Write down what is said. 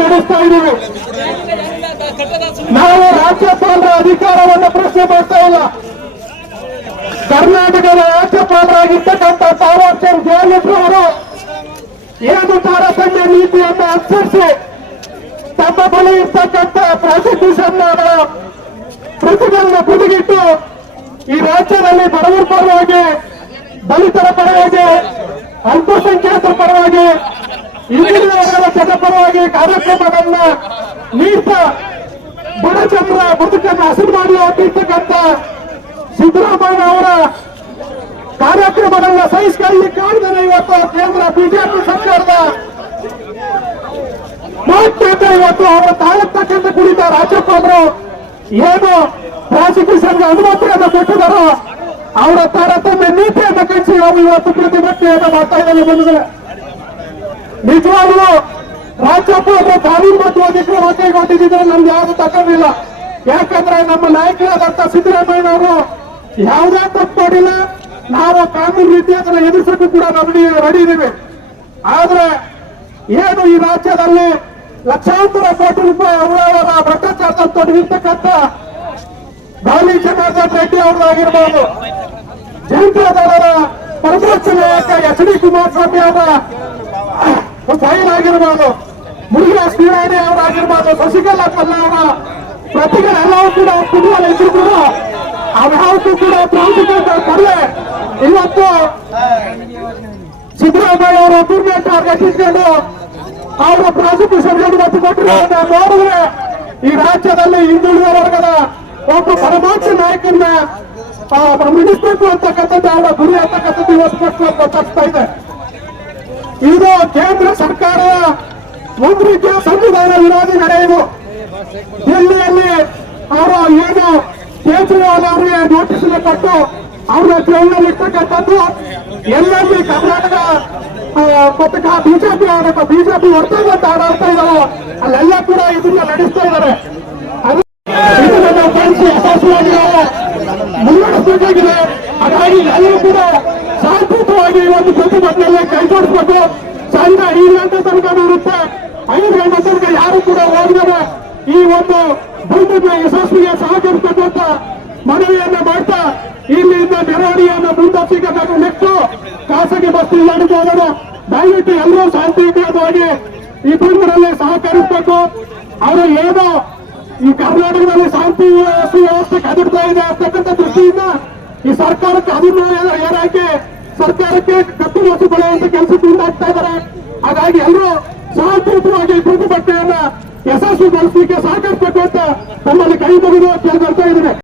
ನಡೆಸ್ತಾ ಇದ್ದೀವಿ. ನಾವು ರಾಜ್ಯಪಾಲರ ಅಧಿಕಾರವನ್ನು ಪ್ರಶ್ನೆ ಮಾಡ್ತಾ ಇಲ್ಲ. ಕರ್ನಾಟಕದ ರಾಜ್ಯಪಾಲರಾಗಿರ್ತಕ್ಕಂಥ ತಾವರ್ಚಂದ್ ಗೆಹ್ಲೋಟ್ ಅವರು ಏನು ತಾರತಮ್ಯ ನೀತಿಯನ್ನು ಅನುಸರಿಸಿ ತಮ್ಮ ಬಳಿ ಇರ್ತಕ್ಕಂಥ ಪ್ರಾಸಿಕ್ಯೂಷನ್ ಪ್ರತಿಗಳನ್ನು ಬದಿಗಿಟ್ಟು ಈ ರಾಜ್ಯದಲ್ಲಿ ಬಡವರ ಪರವಾಗಿ, ದಲಿತರ ಪರವಾಗಿ, ಅಲ್ಪಸಂಖ್ಯಾತರ ಪರವಾಗಿ, ಹಿಂದುಳಿದ ವರ್ಗದ ಜನ ಪರವಾಗಿ ಕಾರ್ಯಕ್ರಮಗಳನ್ನ ನೀಡ್ತಾ ಬಡ ಜನರ ಬದುಕನ್ನು ಹಸಿರು ಮಾಡಿ ಹೋಗಿರ್ತಕ್ಕಂಥ ಸಿದ್ದರಾಮಯ್ಯ ಅವರ ಕಾರ್ಯಕ್ರಮಗಳನ್ನ ಸಹಿಸಿಕೊಳ್ಳಲಿಕ್ಕಾಗದೆ ಇವತ್ತು ಕೇಂದ್ರ ಬಿಜೆಪಿ ಸರ್ಕಾರದ ಮಾತುಕತೆ ಇವತ್ತು ಅವರ ತಾಳತಕ್ಕಂಥ ಕುರಿತ ರಾಜ್ಯಪಾಲರು ಏನು ಪ್ರಾಸಿಕ್ಯೂಷನ್ಗೆ ಅನುಮತಿಯನ್ನು ಕೊಟ್ಟಿದ್ದಾರೋ ಅವರ ತಾರತಮ್ಯ ನೀತಿಯನ್ನು ಕಳಿಸಿ ನಾವು ಇವತ್ತು ಪ್ರತಿಭಟನೆಯನ್ನು ಮಾಡ್ತಾ ಇದ್ದೇವೆ. ಬಂದಿದ್ದಾರೆ ನಿಜವಾಗ್ಲೂ ರಾಜ್ಯಪಾಲರು ಕಾನೂನುಬದ್ಧವಾಗಿ ಕ್ರಮ ಕೈಗೊಂಡಿದ್ದರೆ ನಮ್ಗೆ ಯಾವುದು ತಗೊಂಡಿಲ್ಲ. ಯಾಕಂದ್ರೆ ನಮ್ಮ ನಾಯಕರಾದಂತ ಸಿದ್ದರಾಮಯ್ಯ ಅವರು ಯಾವುದೇ ತಪ್ಪು ಮಾಡಿಲ್ಲ. ನಾವು ಕಾನೂನು ರೀತಿ ಅದನ್ನ ಎದುರಿಸಕ್ಕೂ ಕೂಡ ರೆಡಿ ಇದ್ದೀವಿ. ಆದ್ರೆ ಏನು ಈ ರಾಜ್ಯದಲ್ಲಿ ಲಕ್ಷಾಂತರ ಕೋಟಿ ರೂಪಾಯಿ ಅವರ ಭ್ರಷ್ಟಾಚಾರದಲ್ಲಿ ತೊಡಗಿರ್ತಕ್ಕಂಥ ಗಾಲಿ ಜನಾರ್ದನ್ ರೆಡ್ಡಿ ಅವರಾಗಿರ್ಬೋದು, ಜನತಾ ದಳದ ಪರಮೋಚ್ಚ ನಾಯಕ ಎಚ್ ಡಿ ಕುಮಾರಸ್ವಾಮಿ ಅವರ ಫೈಲ್ ಆಗಿರ್ಬೋದು, ಮುರುಘಾ ಶ್ರೀರಾಣಿ ಅವರಾಗಿರ್ಬೋದು, ಶಶಿಕಲಾ ಪಲ್ಲ ಅವರ ಪ್ರತಿಗಳೆಲ್ಲವೂ ಕೂಡ ಕುಟುಂಬ ಇದ್ರು ಕೂಡ ಅವ್ಯಾವತ್ತೂ ಕೂಡ ಪ್ರಾಸಿಕ್ಯೂಷನ್ ಕೊಡಲೆ ಇವತ್ತು ಸಿದ್ದರಾಮಯ್ಯ ಅವರ ಒಬ್ಬರನ್ನೇ ಟಾರ್ಗೆಟ್ ಇಟ್ಕೊಂಡು ಅವರ ಪ್ರಾಸಿಕ್ಯೂಷನ್ ಅನುಮತಿ ಕೊಟ್ಟಿರೋದನ್ನ ನೋಡಿದ್ರೆ ಈ ರಾಜ್ಯದಲ್ಲಿ ಹಿಂದುಳಿದ ವರ್ಗದ ಒಬ್ಬ ಪರಮಾರ್ಥ ನಾಯಕನ್ನ ಮಿಡಿಸ್ಬೇಕು ಅಂತಕ್ಕಂಥದ್ದು ಅವರ ಗುರಿ ಅಂತಕ್ಕಂಥದ್ದು ಇವತ್ತು ಸ್ಪಷ್ಟವಾಗಿ ಇದೆ. ಇದು ಕೇಂದ್ರ ಸರ್ಕಾರದ ಒಂದು ರೀತಿಯ ಸಂವಿಧಾನ ವಿರೋಧಿ ನಡೆಯುವುದು. ದಿಲ್ಲಿಯಲ್ಲಿ ಅವರು ಏನು ಕೇಜ್ರಿವಾಲ್ ಅವರಿಗೆ ನೋಟಿಸ್ ಕೊಟ್ಟು ಅವ್ರನ್ನ ಜೈಲಿನಲ್ಲಿ ಇರ್ತಕ್ಕಂಥದ್ದು ಎಲ್ಲೆಲ್ಲಿ ಕರ್ನಾಟಕ ಮತ್ತು ಬಿಜೆಪಿ ಹೊರತಾಗಂತ ಆಡಾಡ್ತಾ ಇದ್ದಾರೋ ಅಲ್ಲೆಲ್ಲ ಕೂಡ ಇದನ್ನ ನಡೆಸ್ತಾ ಇದ್ದಾರೆ. ಇದನ್ನ ನಾವು ಕಳಿಸಿ ಯಶಸ್ವಿಯಾಗಿ ನಾವು ಮುನ್ನಡೆಸಬೇಕಾಗಿದೆ. ಹಾಗಾಗಿ ಎಲ್ಲರೂ ಕೂಡ ಶಾಂತಿಯುತವಾಗಿ ಒಂದು ಪ್ರತಿಭಟನೆಯಲ್ಲಿ ಕೈಗೊಳಿಸಬೇಕು. ಸಂಜೆ 5 ಗಂಟೆ ತನಕ ಇರುತ್ತೆ. 5 ಗಂಟೆ ತನಕ ಯಾರು ಕೂಡ ಹೋಗಿದ್ದಾರೆ ಈ ಒಂದು ಬಂಧನ ಯಶಸ್ವಿಗೆ ಸಹಕರಿಸಬೇಕು ಅಂತ ಮನವಿಯನ್ನ ಮಾಡ್ತಾ ಇಲ್ಲಿಂದ ಮೆರವಣಿಗೆಯನ್ನು ಮುಂದುವರಿಸಬೇಕು. ನೆಕ್ಸ್ಟ್ ಖಾಸಗಿ ಬಸ್ ನಿಲ್ದಾಣಕ್ಕೆ ಹೋಗೋಣ. ದಯವಿಟ್ಟು ಎಲ್ಲರೂ ಶಾಂತಿಯುತವಾಗಿ ಈ ಬಂಧನಲ್ಲಿ ಸಹಕರಿಸಬೇಕು. ಅವರು ಏನೋ ಈ ಕರ್ನಾಟಕದಲ್ಲಿ ಶಾಂತಿ ವ್ಯವಸ್ಥೆ ಕದಡ್ತಾ ಇದೆ ಅಂತಕ್ಕಂಥ ದೃಷ್ಟಿಯಿಂದ ಈ ಸರ್ಕಾರಕ್ಕೆ ಅದನ್ನು ಏನಾಗಿ ಸರ್ಕಾರಕ್ಕೆ ಕಪ್ಪು ಮೋಸ ಕೊಡುವಂತ ಕೆಲಸಕ್ಕೆ ಮುಂದಾಗ್ತಾ ಇದ್ದಾರೆ. ಹಾಗಾಗಿ ಎಲ್ಲರೂ ಶಾಂತಿಯುತವಾಗಿ